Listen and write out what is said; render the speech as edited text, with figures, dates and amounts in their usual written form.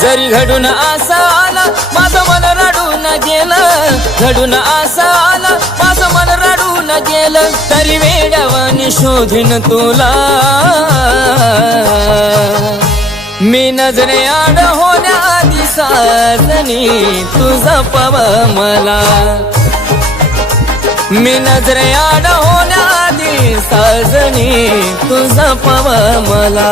जरी घडून असं आलं माझं मन रडून गेलं, घडून असं आलं माझं मन रडून गेलं, तरी वेड्यावानी शोधीन तुला मी नजरे आड होण्याआधी साजनी तुझं पव मला, मी नजरे आड होण्याआधी साजनी तुझं पव मला.